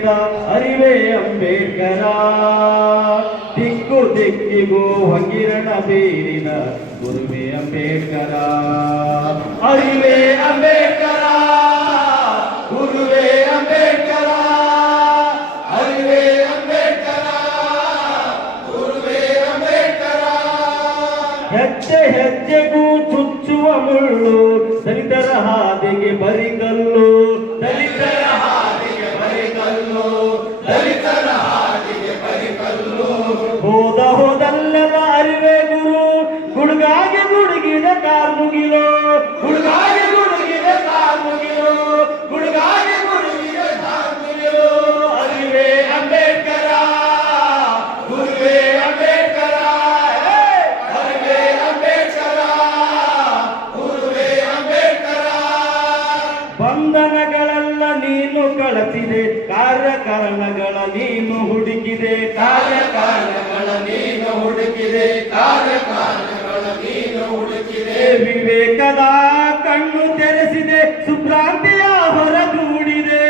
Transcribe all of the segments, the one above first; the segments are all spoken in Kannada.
ಮೆರೆದ ಅರಿವೇ ಅಂಬೇಡ್ಕರ. ದಿಕ್ಕು ದಿಕ್ಕಿಗೂ ಹಂಗಿರಣ ಬೀರಿದ ಗುರುವೇ ಅಂಬೇಡ್ಕರ. ಅರಿವೇ ಅಂಬೇಡ್ಕರ, ಗುರುವೇ ಅಂಬೇಡ್ಕರ. ಅರಿವೇ ಅಂಬೇಡ್ಕರ, ಗುರುವೇ ಅಂಬೇಡ್ಕರ. ಹೆಜ್ಜೆ ಹೆಜ್ಜೆಗೂ ಚುಚ್ಚುವ ಮುಳ್ಳು, ದಲಿತರ ಹಾದಿಗೆ ಬರಿಗಲ್ಲು. ದಲಿತರ ಹಾದಿಗೆ ಬರಿಗಲ್ಲು, ದಲಿತರ ಹಾದಿಗೆ ಬರಿಗಲ್ಲು. ಹೋದಲ್ಲೆಲ್ಲ ಅರಿವೇ ಗುರು, ಗುಡುಗಾಗಿ ಗುಡುಗಿದ ಕಾರ್ಮುಗಿಲು. ಗುಡುಗಾಗಿ ಗುಡುಗಿದ ಕಾರ್ಮುಗಿಲು, ಗುಡುಗಾಗಿ ಗುಡುಗಿದ ಕಾರ್ಮುಗಿಲು. ಅರಿವೇ ಅಂಬೇಡ್ಕರ, ಗುರುವೇ ಅಂಬೇಡ್ಕರ. ಅರಿವೇ ಅಂಬೇಡ್ಕರ, ಗುರುವೇ ಅಂಬೇಡ್ಕರ. ಬಂಧನಗಳೆಲ್ಲ ನೀನು ಕಳಚಿದೆ, ಕಾರ್ಯಕಾರಣಗಳ ನೀನು ಹುಡುಕಿದೆ. ಕಾರ್ಯಕಾರಣಗಳ ನೀನು ಹುಡುಕಿದೆ, ಕಾರ್ಯಕಾರಣಗಳ ನೀನು ಹುಡುಕಿದೆ. ವಿವೇಕದ ಕಣ್ಣು ತೆರೆಸಿದೆ, ಸುಭ್ರಾಂತಿಯ ಹೊರಗೂಡಿದೆ.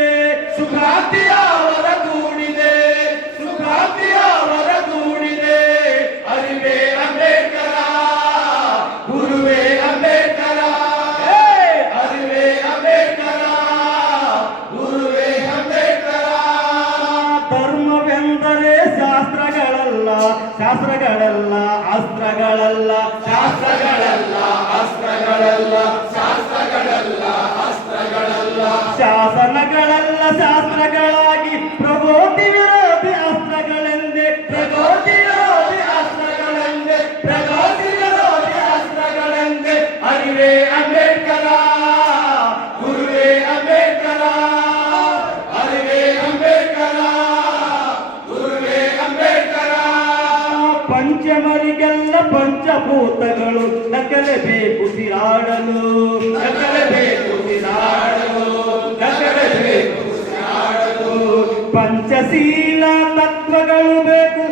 ಸುಭ್ರಾಂತಿಯ ಹೊರಗೂಡಿದೆ, ಸುಭ್ರಾಂತಿಯ ಹೊರಗೂಡಿದೆ. ಅರಿವೇ ಅಂಬೇಡ್ಕರ, ಗುರುವೇ ಅಂಬೇಡ್ಕರ. ಅರಿವೇ ಅಂಬೇಡ್ಕರ, ಗುರುವೇ ಅಂಬೇಡ್ಕರ. ಧರ್ಮವೆಂದರೆ ಶಾಸ್ತ್ರಗಳಲ್ಲ, ಶಾಸ್ತ್ರಗಳಲ್ಲ ಅಸ್ತ್ರಗಳಲ್ಲ. ಶಾಸ್ತ್ರಗಳಲ್ಲ ಅಸ್ತ್ರಗಳಲ್ಲ, ಶಾಸ್ತ್ರಗಳಲ್ಲ ಅಸ್ತ್ರಗಳಲ್ಲ. ಶಾಸನಗಳಲ್ಲ ಶಾಸ್ತ್ರಗಳಾಗಿ ಪ್ರಬೋಧಿ ವಿರೋಧಿ ಅಸ್ತ್ರಗಳೆಂದೇ. ಪ್ರಬೋಧಿ ವಿರೋಧಿ ಅಸ್ತ್ರಗಳೆಂದೇ, ಪ್ರಬೋಧಿ ವಿರೋಧಿ ಅಸ್ತ್ರಗಳೆಂದೇ. ಅರಿವೇ ಅಂಬೇಡ್ಕರ, ಗುರುವೇ ಅಂಬೇಡ್ಕರ. ಅರಿವೇ ಅಂಬೇಡ್ಕರ, ಗುರುವೇ ಅಂಬೇಡ್ಕರ. ಪಂಚಮರಿಗೆಲ್ಲ ಪಂಚಭೂತಗಳು ನಕಲಬೇಕು ತಿರಾಡಲು. ನಕಲಬೇಕು ತಿರಾಡಲು, ನಕಲಬೇಕು ತಿರಾಡಲು. ಪಂಚಶೀಲ ತತ್ವಗಳು ಬೇಕು